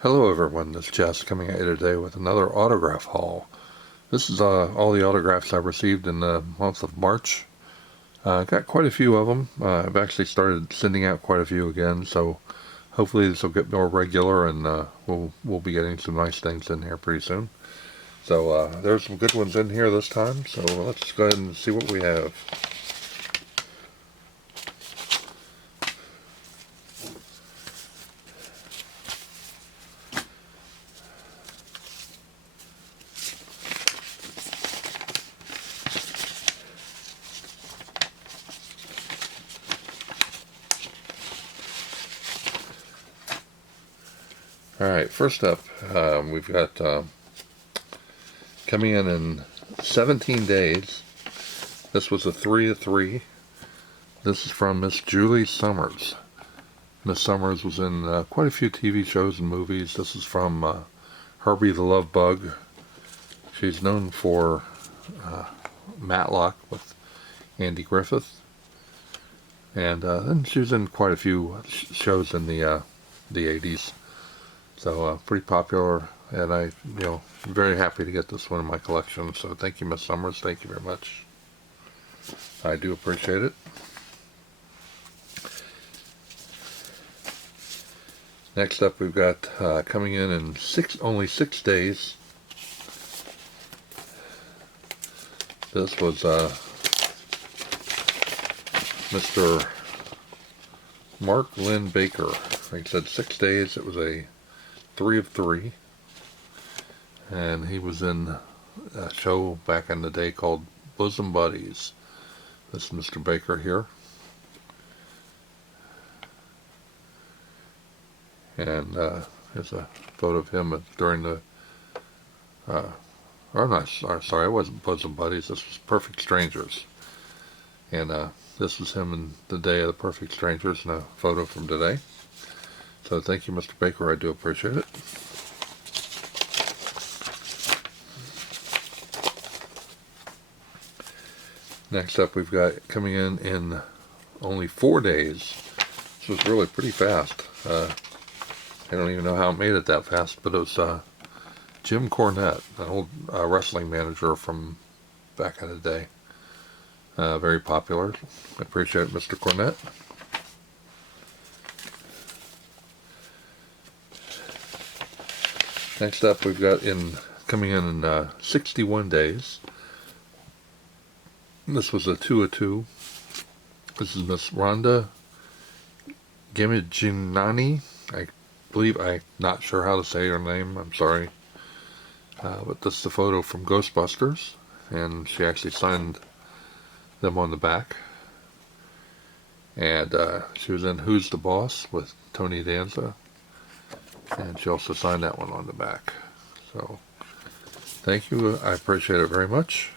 Hello everyone, this is Jess coming at you today with another autograph haul. This is all the autographs I received in the month of March. Got quite a few of them. I've actually started sending out quite a few again, so hopefully this will get more regular and we'll be getting some nice things in here pretty soon. So there's some good ones in here this time, so let's go ahead and see what we have. Alright, first up, we've got coming in 17 days. This was a 3 of 3. This is from Miss Julie Summers. Miss Summers was in quite a few TV shows and movies. This is from Herbie the Love Bug. She's known for Matlock with Andy Griffith. And then she was in quite a few shows in the 80s. So pretty popular, and I'm very happy to get this one in my collection. So thank you, Miss Summers. Thank you very much. I do appreciate it. Next up, we've got coming in only 6 days. This was Mr. Mark Lynn Baker. Like I said, 6 days. It was a 3 of 3, and he was in a show back in the day called Bosom Buddies. This is Mr. Baker here, and here's a photo of him during the or not, sorry, it wasn't Bosom Buddies, this was Perfect Strangers, and this was him in the day of the Perfect Strangers in a photo from today. So thank you, Mr. Baker. I do appreciate it. Next up, we've got coming in only 4 days. This was really pretty fast. I don't even know how it made it that fast, but it was Jim Cornette, an old wrestling manager from back in the day. Very popular. I appreciate it, Mr. Cornette. Next up, we've got coming in 61 days. This was a 2 of 2. This is Miss Rhonda Gimignani. I believe, I'm not sure how to say her name, I'm sorry. But this is a photo from Ghostbusters, and she actually signed them on the back. And she was in Who's the Boss with Tony Danza, and she also signed that one on the back. So thank you, I appreciate it very much.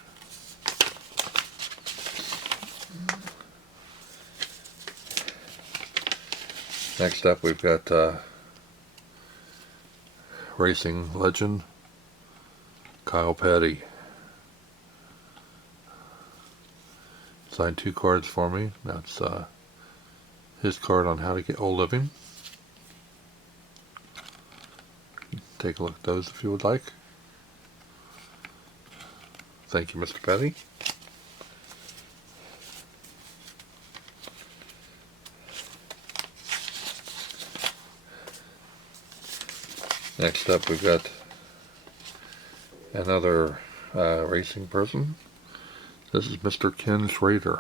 Next up, we've got racing legend Kyle Petty. Signed 2 cards for me. That's his card on how to get hold of him. Take a look at those if you would like. Thank you, Mr. Petty. Next up, we've got another racing person. This is Mr. Ken Schrader.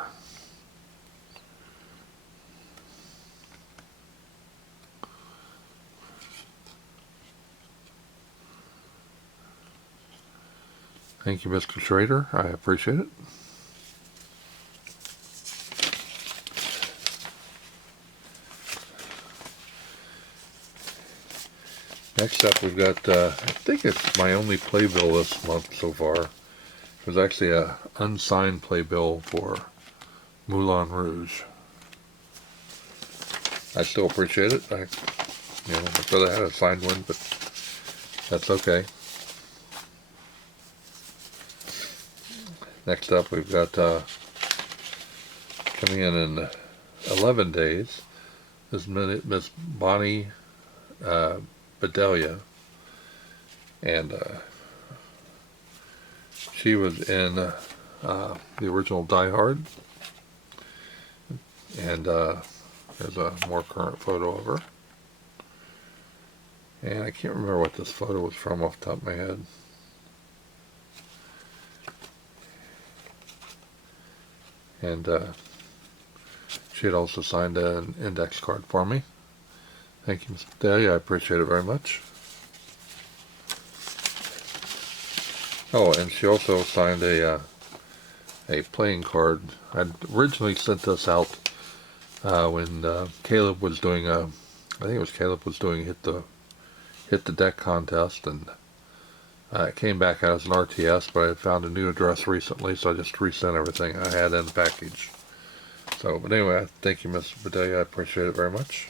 Thank you, Mr. Schrader. I appreciate it. Next up, we've got, I think it's my only playbill this month so far. It was actually a unsigned playbill for Moulin Rouge. I still appreciate it. I'd rather had a signed one, but that's okay. Next up, we've got coming in 11 days. This is Miss Bonnie Bedelia, and she was in the original Die Hard, and there's a more current photo of her. And I can't remember what this photo was from off the top of my head. And she had also signed an index card for me. Thank you, Ms. Bedelia. I appreciate it very much. Oh, and she also signed a playing card. I'd originally sent this out when Caleb was doing I think it was Caleb was doing Hit the Deck contest, and it came back as an RTS, but I found a new address recently, so I just resent everything I had in the package. So, but anyway, thank you, Ms. Bedelia. I appreciate it very much.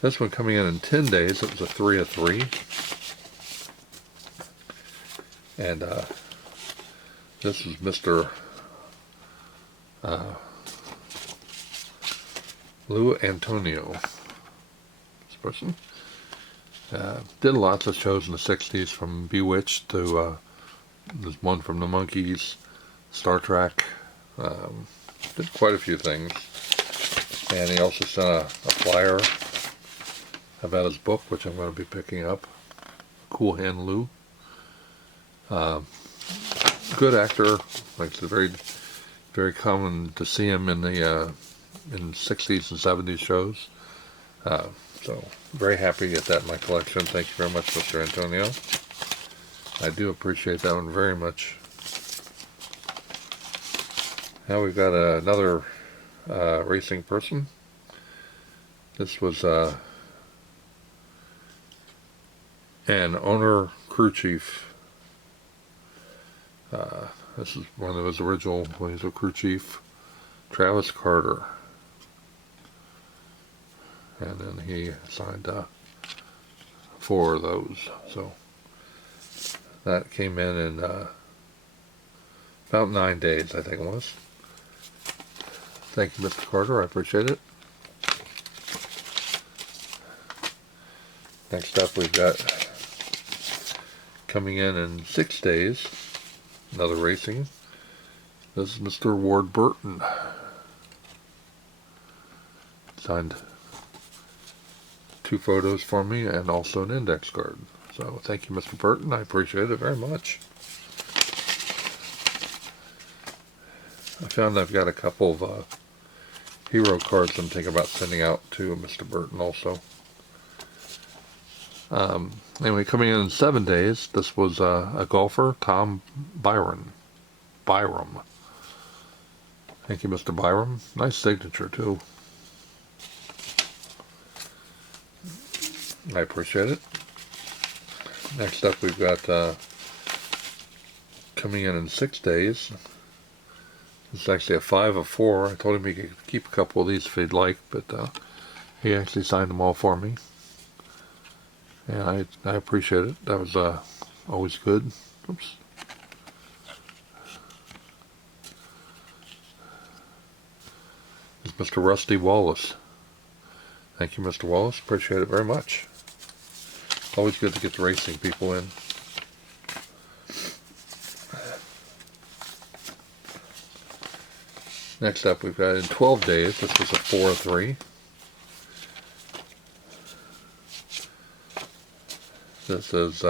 This one coming in 10 days. It was a 3 of 3. And this is Mr. Lou Antonio. This person did lots of shows in the 60s, from Bewitched to there's one from the Monkees, Star Trek. Did quite a few things. And he also sent a flyer about his book, which I'm going to be picking up. Cool Hand Lou. Good actor. Like it's very, very common to see him in the in 60s and 70s shows. So very happy to get that in my collection. Thank you very much, Mr. Antonio. I do appreciate that one very much. Now we've got another racing person. This was an owner crew chief. This is one of his original, when he was a crew chief, Travis Carter. And then he signed 4 of those. So that came in about 9 days, I think it was. Thank you, Mr. Carter. I appreciate it. Next up, we've got coming in 6 days, another racing. This is Mr. Ward Burton. Signed 2 photos for me and also an index card. So thank you, Mr. Burton. I appreciate it very much. I found I've got a couple of hero cards I'm thinking about sending out to Mr. Burton also. Anyway, coming in 7 days, this was a golfer, Tom Byram. Thank you, Mr. Byram. Nice signature, too. I appreciate it. Next up, we've got coming in 6 days. This is actually a 5 of 4. I told him he could keep a couple of these if he'd like, but he actually signed them all for me. And I appreciate it. That was always good. Oops. This is Mr. Rusty Wallace. Thank you, Mr. Wallace. Appreciate it very much. Always good to get the racing people in. Next up, we've got in 12 days. This was a 4 of 3. This is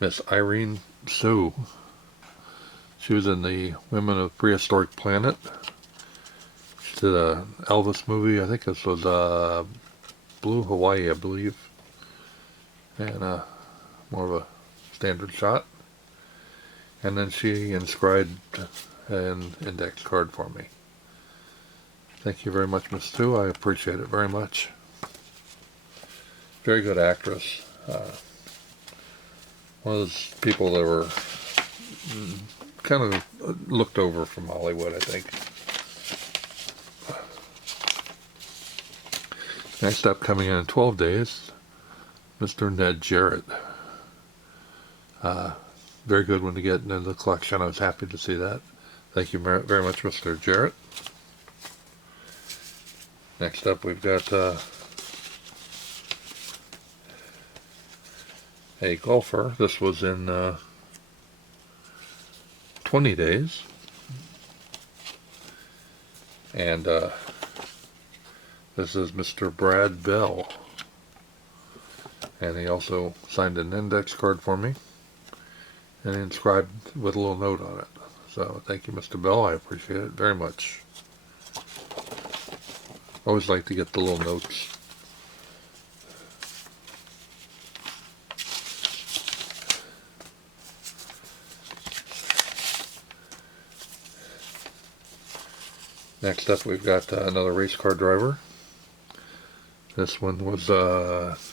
Miss Irene Sue. She was in the Women of Prehistoric Planet. She did a Elvis movie. I think this was Blue Hawaii, I believe. And more of a standard shot. And then she inscribed an index card for me. Thank you very much, Miss Sue. I appreciate it very much. Very good actress. One of those people that were kind of looked over from Hollywood, I think. Next up, coming in 12 days, Mr. Ned Jarrett. Very good one to get into the collection. I was happy to see that. Thank you very much, Mr. Jarrett. Next up, we've got a golfer. This was in 20 days. And this is Mr. Brad Bell. And he also signed an index card for me and inscribed with a little note on it. So thank you, Mr. Bell. I appreciate it very much. Always like to get the little notes. Next up, we've got another race car driver. This one was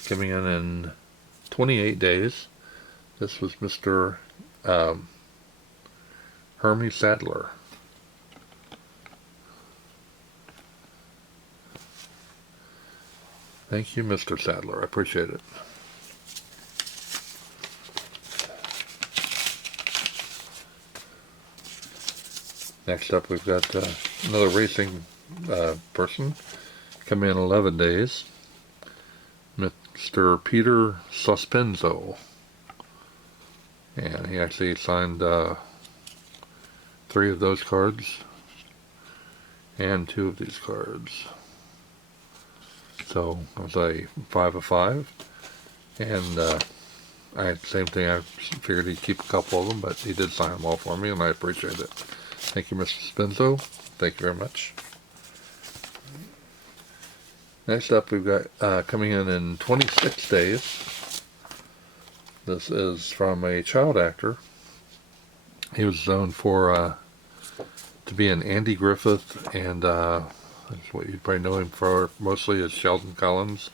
coming in 28 days. This was Mr. Hermie Sadler. Thank you, Mr. Sadler. I appreciate it. Next up, we've got another racing person come in 11 days. Mr. Peter Sospenzo. And he actually signed 3 of those cards and 2 of these cards. So it was a 5 of 5. And I had the same thing. I figured he'd keep a couple of them, but he did sign them all for me, and I appreciate it. Thank you, Mr. Spenzo. Thank you very much. Next up, we've got coming in 26 days. This is from a child actor. He was known for to be in Andy Griffith, and that's what you probably know him for mostly as Sheldon Collins.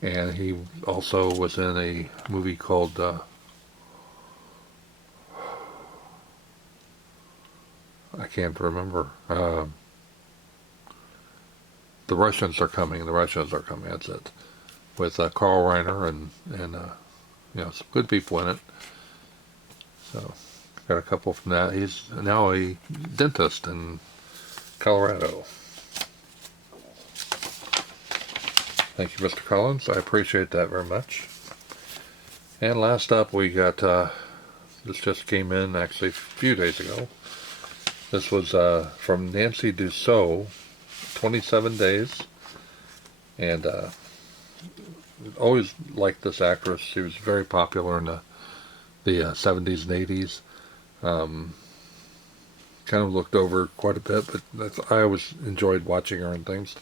And he also was in a movie called I can't remember. The Russians Are Coming. The Russians Are Coming. That's it. With Carl Reiner and some good people in it. So got a couple from that. He's now a dentist in Colorado. Thank you, Mr. Collins. I appreciate that very much. And last up, we got this just came in actually a few days ago. This was from Nancy Dussault, 27 days. And always liked this actress. She was very popular in the 70s and 80s. Kind of looked over quite a bit, but I always enjoyed watching her and things.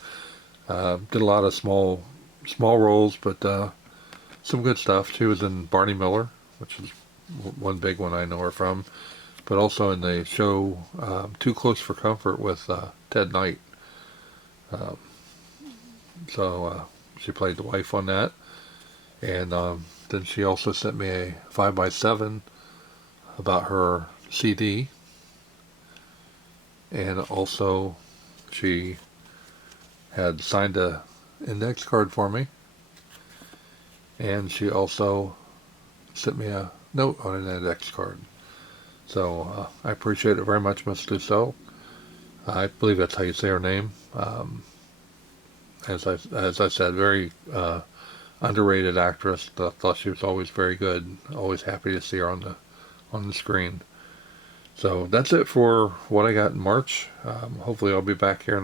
Did a lot of small roles, but some good stuff. She was in Barney Miller, which is one big one I know her from, but also in the show Too Close for Comfort with Ted Knight. So she played the wife on that, and then she also sent me a 5x7 about her CD, and also she had signed a index card for me, and she also sent me a note on an index card. So I appreciate it very much, Miss Dussault. I believe that's how you say her name. As I said, very underrated actress. Thought she was always very good. Always happy to see her on the screen. So that's it for what I got in March. Hopefully I'll be back here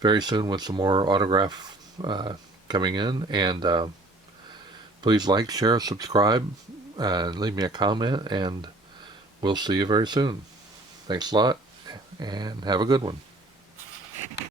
very soon with some more autograph coming in. And please like, share, subscribe, and leave me a comment. And we'll see you very soon. Thanks a lot, and have a good one.